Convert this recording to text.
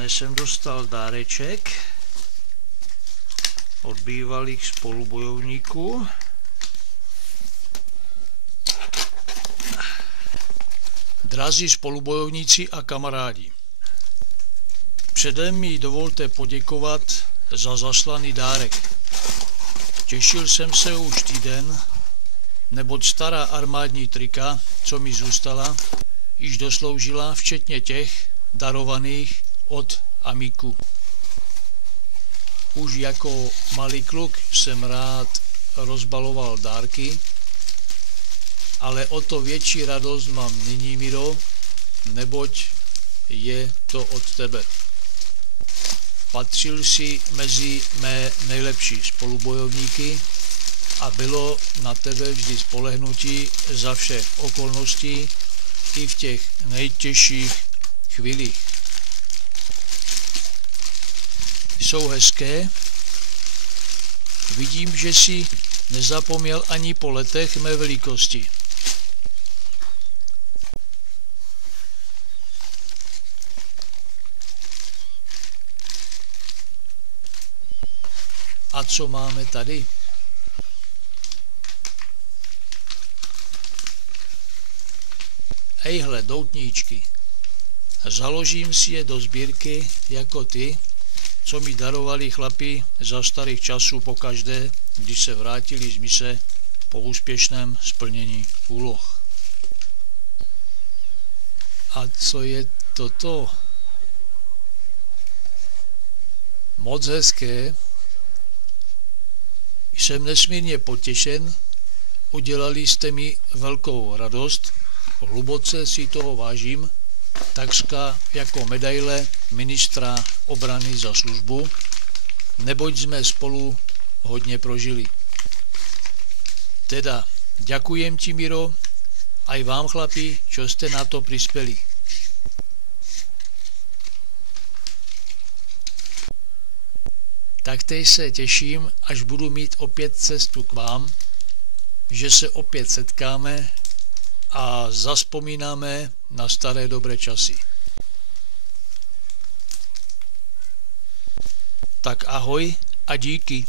Dnes jsem dostal dáreček od bývalých spolubojovníků. Drazí spolubojovníci a kamarádi, předem mi dovolte poděkovat za zaslaný dárek. Těšil jsem se už týden, neboť stará armádní trika, co mi zůstala, již dosloužila, včetně těch darovaných od Amiku. Už jako malý kluk jsem rád rozbaloval dárky, ale o to větší radost mám nyní, Miro, neboť je to od tebe. Patřil jsi mezi mé nejlepší spolubojovníky a bylo na tebe vždy spolehnutí za všech okolností i v těch nejtěžších chvílích. Jsou hezké. Vidím, že jsi nezapomněl ani po letech mé velikosti. A co máme tady? Ejhle, doutníčky. Založím si je do sbírky jako ty, co mi darovali chlapi za starých časů pokaždé, když se vrátili z mise po úspěšném splnění úloh. A co je toto? Moc hezké. Jsem nesmírně potěšen, udělali jste mi velkou radost, hluboce si toho vážím, takřka jako medaile ministra obrany za službu, neboť jsme spolu hodně prožili. Teda, ďakujem ti, Miro, aj vám, chlapi, čo ste na to prispeli. Taktéž se těším, až budu mít opět cestu k vám, že se opět setkáme a zazpomínáme na staré dobré časy. Tak ahoj a díky.